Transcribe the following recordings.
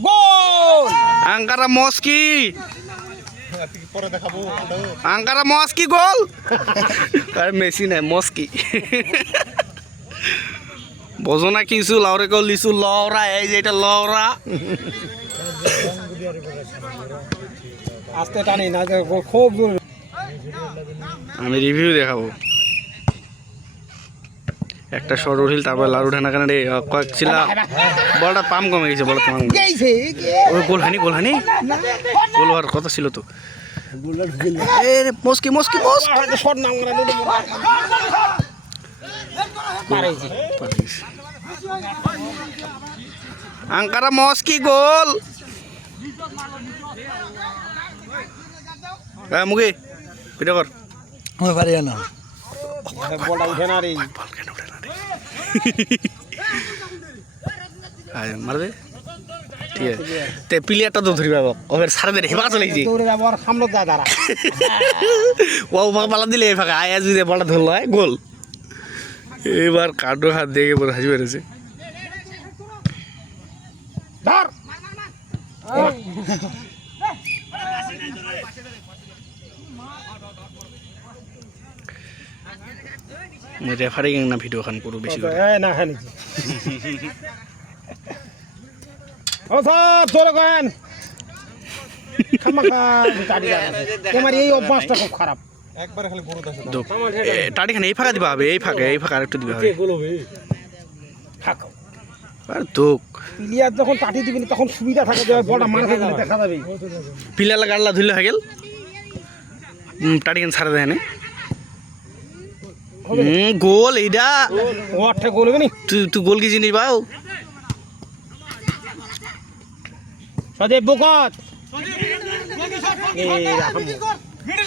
গোল Ankara মস্কি Ankara মস্কি গোল আর Messi নাই মস্কি বোঝো না কিছু লাউরে কল লিচু লওরা এই যে এটা লওরা আস্তে টানি না খুব জোর আমি রিভিউ দেখাবো একটা শর্ট উঠিল তারপর লাড়ু ঢানা কানে কয়েক ছিলা বলটা পাম কমে গেছে বলটা পাম ওই গোল হানি গোল হওয়ার কথা ছিল তো মস্কি মস্কি মস্কি শর্ট নাম আঙ্কারা মস্কি গোল মুগি পিটা কর পারি না বলটা উঠে না রে মার দে ঠিক আছে তে প্লেয়ারটা তো ধরিবা ওর সারা দে হেবা চলে যাই দৌড়ে যাব আর সামনে যায় দাঁড়া ও বালা দিলে এই ফাঁকা আয়া যদি বলটা ধরলো গোল এবার কার্ডো হাত দেখে পরে হাসি বেড়েছে ধর রেফারি না ভিডিও খান করো বেশি করে না হ্যাঁ ও সব চলে গেন তোমার এই অভ্যাসটা খুব খারাপ একবার খালি গরু দাসে টাড়ি খান এই ফাঁকা দিবা হবে এই ফাঁকা আরেকটু দিবা হবে ফাঁকা আর দুঃখ প্লেয়ার যখন কাটি দিবেন তখন সুবিধা থাকে যে বলটা মারতে গেলে দেখা যাবে পিলালা গাড়লা ধুলে হয়ে গেল টাড়ি খান ছাড়া দেয় না গোল এইটা ওয়াটে গোল হবে নি তুই গোল কি জিনিস বাও সজীব বুকত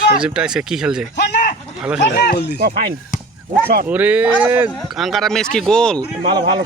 সজীবটা আজকে কি খেলছে ভালো খেলে ফাইন ওরে আঙ্কারা মেস কি গোল ভালো